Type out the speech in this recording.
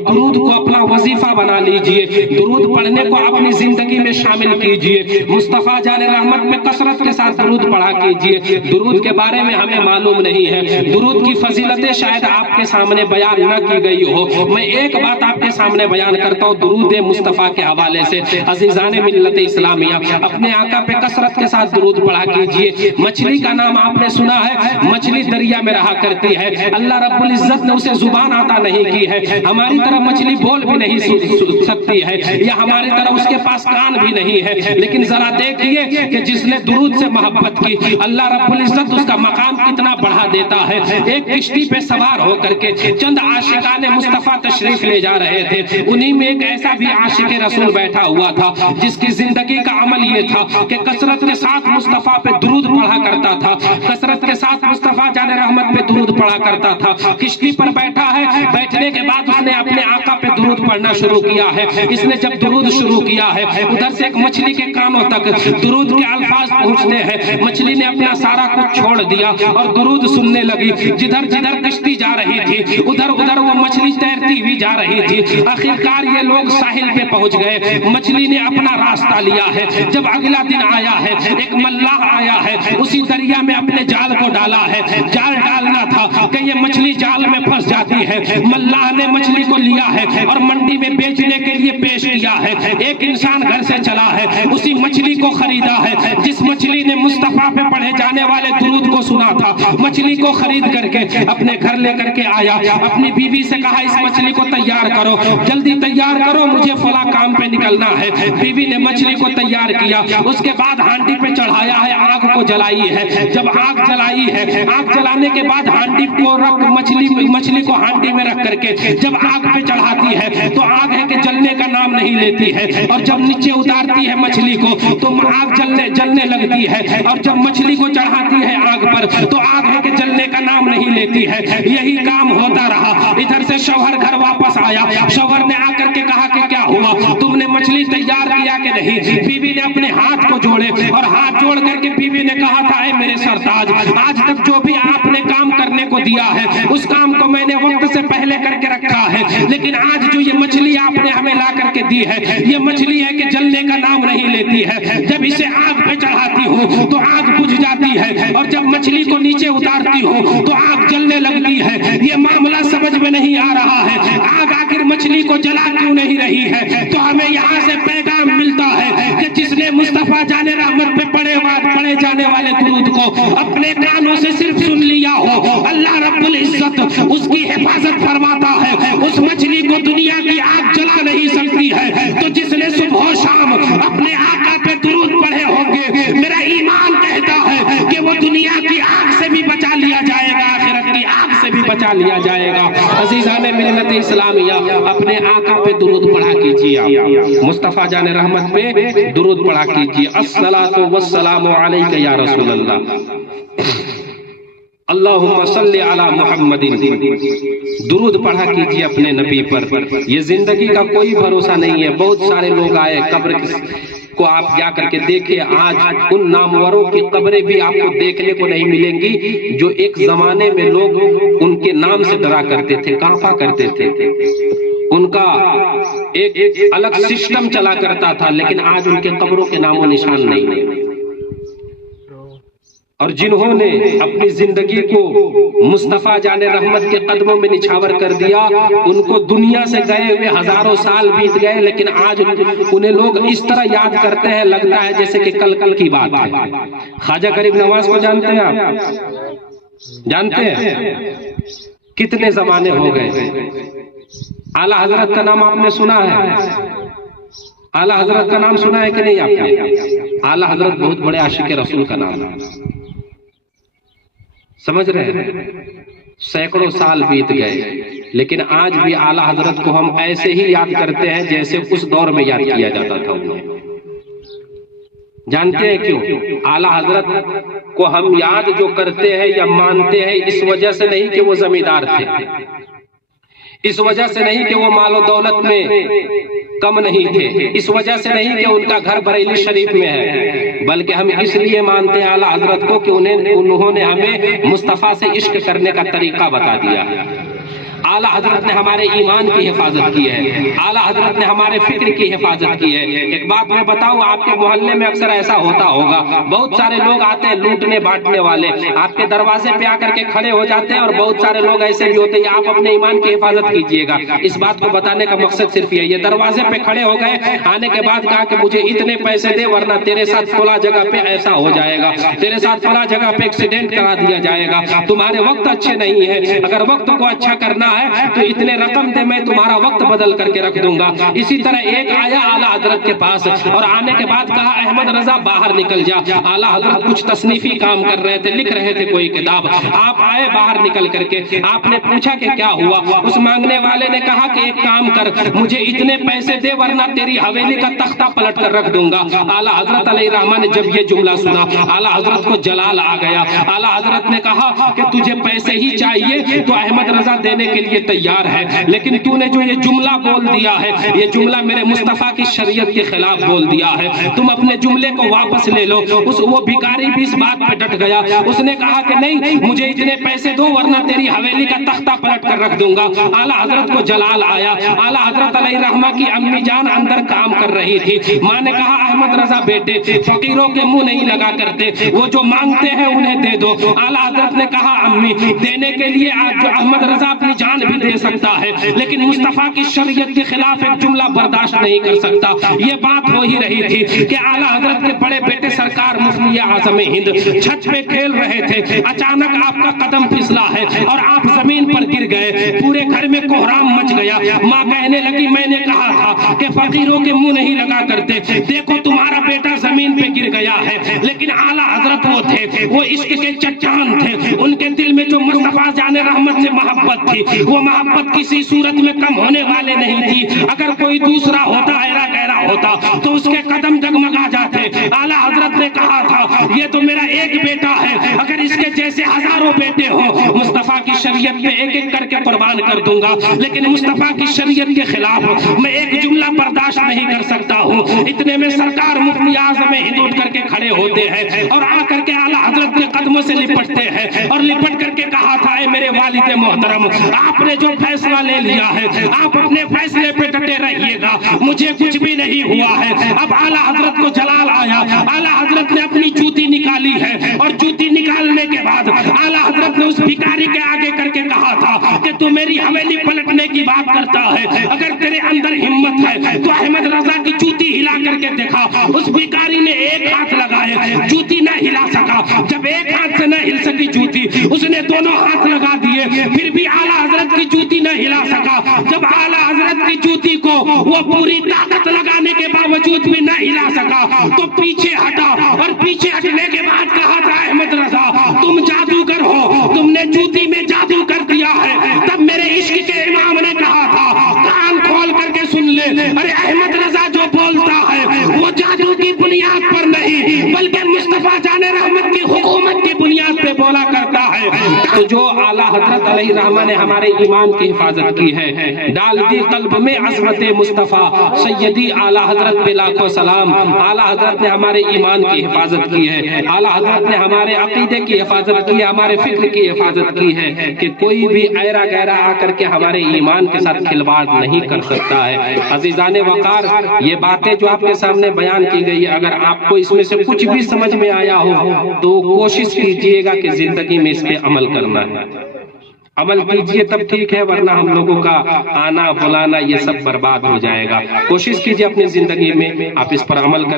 दुरूद को अपना वजीफा बना लीजिए, दुरूद पढ़ने को अपनी जिंदगी में शामिल कीजिए। मुस्तफा जाने रहमत में कसरत के साथ दुरूद पढ़ा कीजिए। दुरूद के बारे में हमें मालूम नहीं है, दुरूद की फजीलतें शायद आपके सामने बयान न की गई हो। मैं एक बात आपके सामने बयान करता हूँ दुरूद मुस्तफा के हवाले से। अजीजान मिल्लत इस्लामिया, अपने आका पे कसरत के साथ दुरूद पढ़ा कीजिए। मछली का नाम आपने सुना है, मछली दरिया में रहा करती है, अल्लाह रब्बुल इज्जत ने उसे जुबान अता नहीं की है। हमारी तरह मछली बोल भी नहीं सकती है, या हमारी तरह उसके पास कान भी नहीं है, लेकिन जरा देखिए कि जिसने दुरूद से मोहब्बत की, अल्लाह रब्बुल इज्जत उसका मकाम कितना बढ़ा देता है। एक किश्ती पे सवार होकर के चंद आशिकाने मुस्तफा तशरीफ ले जा रहे थे, उन्हीं में एक ऐसा भी आशिक रसूल बैठा हुआ था जिसकी जिंदगी का अमल ये था कि कसरत के साथ मुस्तफा पे दुरूद पढ़ा करता था, कसरत के साथ मुस्तफा जाने रहमत पे दुरूद पढ़ा करता था। किश्ती पर बैठा है, बैठने के बाद उसने अपने आका पे दुरूद पढ़ना शुरू किया है। इसने जब दुरूद शुरू किया है, उधर से एक मछली के कानों तक दुरूद के अल्फाज पहुंचते हैं। मछली ने अपना सारा कुछ छोड़ दिया और दुरूद सुनने लगी। जिधर जिधर किश्ती जा रही थी, उधर उधर वो मछली तैरती हुई जा रही थी। आखिरकार ये लोग साहिल पे पहुंच गए, मछली ने अपना रास्ता लिया है। जब अगला दिन आया है, एक मल्लाह आया है, उसी दरिया में अपने जाल को डाला है। जाल डालना था कि ये मछली जाल में फंस जाती है। मल्लाह ने मछली को लिया है और मंडी में बेचने के लिए पेश किया है। एक इंसान घर से चला है, उसी मछली को खरीदा है जिस मछली ने मुस्तफा पे पढ़े जाने वाले दुरूद को सुना था। मछली को खरीद करके अपने घर लेकर के आया, अपनी बीवी से कहा इस मछली को तैयार करो, जल्दी तैयार करो, मुझे फला काम पे निकलना है। बीवी ने मछली को तैयार किया, उसके बाद हांडी पे चढ़ाया है, आग को जलाई है। जब आग जलाई है, आग जलाने के बाद हांडी को रख मछली को हांडी में रख करके जब आग पे चढ़ाती है तो आग है कि जलने का नाम नहीं लेती है, और जब नीचे उतारती है मछली को तो आग जलने लगती है, और जब मछली को चढ़ाती है आग पर तो आग है कि जलने का नाम नहीं लेती है। यही काम होता रहा। इधर से शौहर घर वापस आया, शौहर ने आकर के कहा कि क्या हुआ, तुमने मछली तैयार किया कि नहीं? बीवी ने अपने हाथ को जोड़े और हाथ जोड़ करके बीवी ने कहा था ऐ मेरे सरताज, आज तक जो भी आपने काम करने को दिया है उस काम को मैंने वक्त से पहले करके रखा है, लेकिन आज जो ये मछली आपने हमें ला करके दी है, ये मछली है कि जलने का नाम नहीं लेती है। जब इसे आग पे चढ़ाती हूँ तो आग बुझ जाती है, और जब मछली को नीचे उतारती हूँ तो आग जलने लगती है। ये मामला समझ में नहीं आ रहा है, आग आखिर मछली को जला क्यों नहीं रही है? तो हमें यहाँ से पैगाम मिलता है कि जिसने मुस्तफा जाने रहमत पे पढ़े जाने वाले दुरूद को अपने कानों से सिर्फ सुन लिया हो, अल्लाह रब्बुल इज्जत उसकी हिफाजत फरमाता है। उस मछली को दुनिया की आग जला नहीं सकती है। तो जिसने सुबह शाम अपने आका पे दुरूद पढ़े होंगे, मेरा ईमान कहता है कि वो दुनिया की आग से भी बचा लिया जाएगा, आखिरत की आग से भी बचा लिया जाएगा। अजीज़ान मिल्लत इस्लामिया, अपने आका पे दुरूद पढ़ा कीजिए, मुस्तफा जाने रहमत पे दुरूद पढ़ा कीजिए। अस्सलातु वस्सलामु अलैका या रसूल अल्लाह, अल्लाहुम्मा सल्ली अला मुहम्मदिन। दुरूद पढ़ा कीजिए अपने नबी पर। ये जिंदगी का कोई भरोसा नहीं है। बहुत सारे लोग आए, कब्र को आप जा करके देखिए, आज उन नामवरों की कब्रें भी आपको देखने को नहीं मिलेंगी जो एक जमाने में लोग उनके नाम से डरा करते थे, कांपा करते थे। उनका एक अलग सिस्टम चला करता था, लेकिन आज उनके कब्रों के नामो निशान नहीं। और जिन्होंने अपनी जिंदगी को मुस्तफा जाने रहमत के कदमों में निछावर कर दिया, उनको दुनिया से गए हुए हजारों साल बीत गए, लेकिन आज उन्हें लोग इस तरह याद करते हैं, लगता है जैसे कि कल की बात है। ख्वाजा गरीब नवाज को जानते हैं आप? जानते हैं? कितने जमाने हो गए। आला हजरत का नाम आपने सुना है? आला हजरत का नाम सुना है कि नहीं आपने? आला हजरत बहुत बड़े आशिक रसूल का नाम है, समझ रहे हैं? सैकड़ों साल बीत गए, लेकिन आज भी आला हजरत को हम ऐसे ही याद करते हैं जैसे उस दौर में याद किया जाता था उन्हें। जानते हैं क्यों? आला हजरत को हम याद जो करते हैं या मानते हैं, इस वजह से नहीं कि वो जमींदार थे, इस वजह से नहीं कि वो मालो दौलत में कम नहीं थे, इस वजह से नहीं कि उनका घर बरेली शरीफ में है, बल्कि हम इसलिए मानते हैं आला हजरत को कि उन्होंने हमें मुस्तफा से इश्क करने का तरीका बता दिया है। आला हजरत ने हमारे ईमान की हिफाजत की है, आला हजरत ने हमारे फिक्र की हिफाजत की है। एक बात मैं बताऊं, आपके मोहल्ले में अक्सर ऐसा होता होगा, बहुत सारे लोग आते हैं लूटने बांटने वाले, आपके दरवाजे पे आकर के खड़े हो जाते हैं, और बहुत सारे लोग ऐसे भी होते हैं। आप अपने ईमान की हिफाजत कीजिएगा। इस बात को बताने का मकसद सिर्फ ये दरवाजे पे खड़े हो गए, आने के बाद कहा कि मुझे इतने पैसे दे वरना तेरे साथ फला जगह पे ऐसा हो जाएगा, तेरे साथ फला जगह पे एक्सीडेंट करा दिया जाएगा, तुम्हारे वक्त अच्छे नहीं है, अगर वक्त को अच्छा करना है तो इतने रकम दे, मैं तुम्हारा वक्त बदल करके रख दूंगा। इसी तरह एक आया आला हजरत के पास, और आने के बाद कहा अहमद रजा बाहर निकल जा। आला हजरत कुछ तसनीफी काम कर रहे थे, लिख रहे थे कोई किताब। आप आए बाहर निकल करके, आपने पूछा कि क्या हुआ। उस मांगने वाले ने कहा कि एक काम कर, मुझे इतने पैसे दे वरना तेरी हवेली का तख्ता पलट कर रख दूंगा। आला हजरत अलैहिर्रहमान ने जब ये जुमला सुना, आला हजरत को जलाल आ गया। आला हजरत ने कहा कि तुझे पैसे ही चाहिए तो अहमद रजा देने के लिए तैयार है, लेकिन तूने जो ये जुमला बोल दिया है, ये जुमला मेरे मुस्तफा की शरीयत के खिलाफ बोल दिया है, तुम अपने जुमले को वापस ले लो। वो भिखारी भी इस बात पे डट गया, उसने कहा कि नहीं, मुझे इतने पैसे दो वरना तेरी हवेली का तख्ता पलट कर रख दूंगा। आला हजरत को जलाल आया। आला हजरत अलैहिर्रहमा की अम्मी जान अंदर काम कर रही थी। माँ ने कहा अहमद रजा बेटे, फकीरों के मुंह नहीं लगा करते, वो जो मांगते हैं उन्हें दे दो। आला हजरत ने कहा अम्मी, देने के लिए आज जो अहमद रजा अपनी जान भी दे सकता है, लेकिन मुस्तफा की शरीयत के खिलाफ एक जुमला बर्दाश्त नहीं कर सकता। ये बात हो ही रही थी कि आला हजरत के बड़े बेटे सरकार मुफ्ती आज़म हिंद छत पे खेल रहे थे, अचानक आपका कदम फिसला है और आप जमीन पर गिर गए। पूरे घर में कोहराम मच गया। माँ कहने लगी मैंने कहा था कि फकीरों के मुंह नहीं लगा करते, देखो तुम्हारा बेटा जमीन पे गिर गया है। लेकिन आला हजरत वो थे, वो इश्क के चट्टान थे, उनके दिल में जो मुस्तफा जाने रहमत से मोहब्बत थी, वो मोहब्बत किसी सूरत में कम होने वाले नहीं थी। अगर कोई दूसरा होता, ऐरा गहरा होता, तो उसके कदम जगमगा जाते। आला हजरत ने कहा था ये तो मेरा एक बेटा है, अगर इसके जैसे हजारों बेटे हो, मुस्तफा की शरीयत पे एक एक करके कुर्बान कर दूंगा, लेकिन मुस्तफा की शरीयत के खिलाफ मैं एक जुमला बर्दाश्त नहीं कर सकता हूँ। इतने में सरकार मुफ्ती आज़म हिंद उठ करके खड़े होते हैं और आकर के आला हजरत के कदमों से लिपटते हैं, और लिपट करके कहा था ऐ मेरे वालिद मोहतरम, आपने जो फैसला ले लिया है, आप अपने फैसले पे डटे रहिएगा, मुझे कुछ भी नहीं हुआ है। अब आला हजरत को जलाल आया। आला हजरत ने अपनी जूती निकाली है, और जूती निकालने के बाद आला हजरत ने उस भिखारी के आगे करके कहा था कि तू मेरी हवेली पलटने की बात करता है, अगर तेरे अंदर हिम्मत है तो अहमद रजा की जूती हिला करके देखा। उस भिखारी ने एक हाथ लगाए, जूती न हिला सका। जब एक हाथ से न हिल सकी जूती, उसने दोनों हाथ लगा दिए, फिर भी आला हजरत की जूती न हिला सका। जब आला हजरत की जूती को वो पूरी ताकत लगाने के बावजूद भी न हिला सका, तो पीछे हटा, और पीछे हटने के बाद कहा था अहमद रजा तुम जादूगर हो, तुमने जूती में जादू कर दिया है। तब मेरे इश्क के इमाम ने कहा था कान खोल करके सुन ले, अरे अहमद रजा जो बोलता है वो जादू की बुनियाद पर नहीं, बल्कि मुस्तफा जाने रहमत की हुकूमत की बुनियाद पे बोला करता है। तो जो आला हजरत अलैहिर्रहमान ने हमारे ईमान की हिफाजत की है, डाल दी कल्ब में अज़मत मुस्तफा सैयदी आला हजरत पे लाखों सलाम। आला हजरत ने हमारे ईमान की हिफाजत की है, आला हजरत ने हमारे अकीदे की हिफाजत की है, हमारे फिक्र की हिफाजत की है कि कोई भी ऐरा गहरा आकर के हमारे ईमान के साथ खिलवाड़ नहीं कर सकता है। अजीजाने वकार, ये बातें जो आपके सामने बयान की गई है, अगर आपको इसमें से कुछ भी समझ में आया हो तो कोशिश कीजिएगा कि जिंदगी में इस पे अमल करना है। अमल कीजिए तब ठीक है, वरना हम लोगों का आना बुलाना ये सब बर्बाद हो जाएगा। कोशिश कीजिए अपनी जिंदगी में आप इस पर अमल करें।